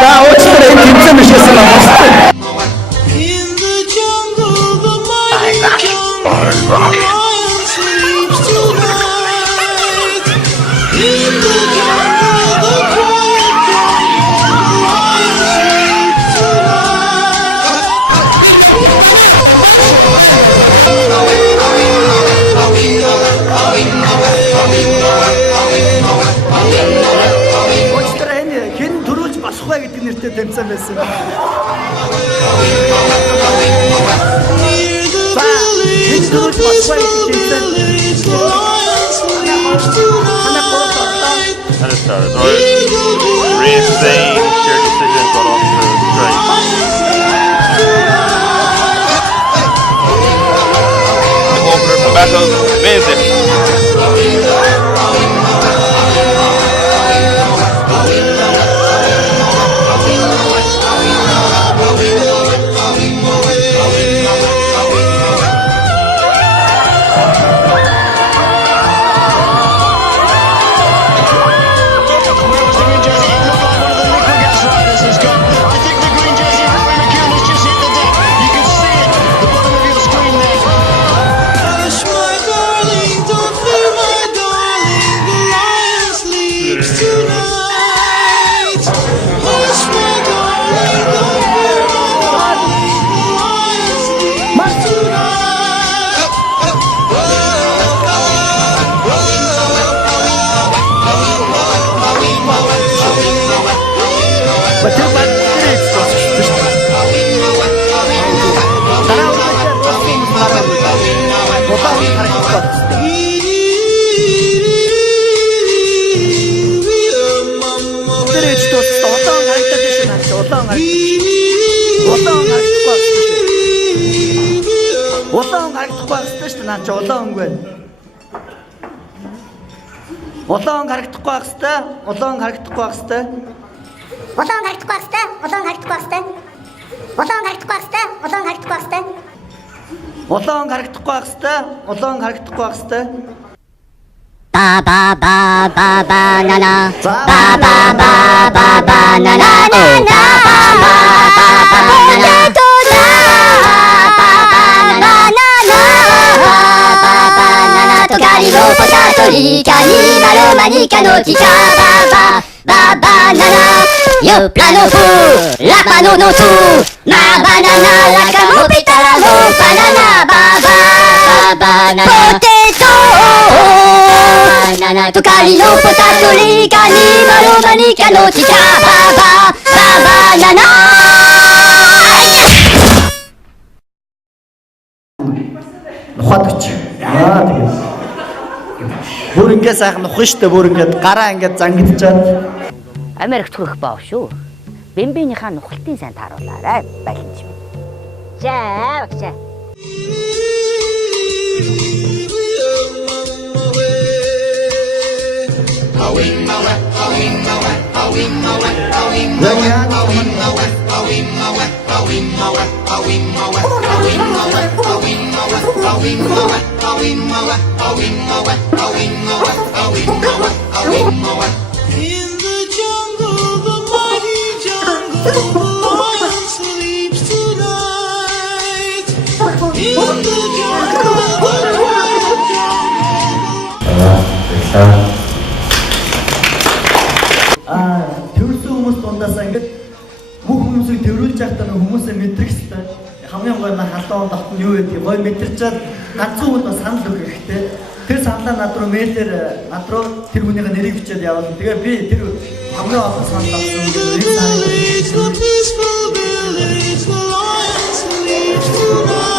자, 오늘의 김선우 씨였습니다. 긴 두루지 마수가 гэдэг нэртэй тэмцээн байсан. За, 긴 두루지 마수가 гэдэг тэмцээн. And it started. Ray Singh, shared decision, got off to straight. The opener for battle, Meze. Улаан харагдахгүй хэвчээ шүү дээ. Наа чи улаан өнгөө. Улаан харагдахгүй хэвчээ. Улаан харагдахгүй хэвчээ. Улаан харагдахгүй хэвчээ. Улаан харагдахгүй хэвчээ. Улаан харагдахгүй хэвчээ. Улаан харагдахгүй хэвчээ. Улаан харагдахгүй хэвчээ. Улаан харагдахгүй хэвчээ. Ba ba ba ba banana. Ba ba ba ba banana. Banana. Ba ba ba banana. Rica ni malo manica notica baba banana yo plano fu la mano no tu ma banana la camopita la no banana baba banana potato banana tocali no potato rica ni malo manica notica baba banana Ухаадч. Тэгээд бүр ингэ сайхан нухна штэ бүр ингэ гараа ингэ зангидчаад Америкт хөрөх баав шүү. Бэмбинийхаа нухалтын сайн тааруулаарай байлж. За, багшаа. In the jungle, the mighty jungle, the lion sleeps tonight. In the jungle, the quiet jungle. Төрсөн хүмүүс дундаас ингэж бүх хүмүүсийг төрүүлж байхдаа хүмүүсээ мэдрэх хэрэгтэй. Хамгийн гол нь халуун давт нь юу гэдэг гой мэдэрчээд ганцхан хүн бас санал өгөх хэрэгтэй. Тэр саналаа над руу мэйлэр над руу тэр хүнийхээ нэрийг бичээд явуулна. Тэгээ би тэр хамгийн олон санал авсан The peaceful village, the lion sleeps tonight.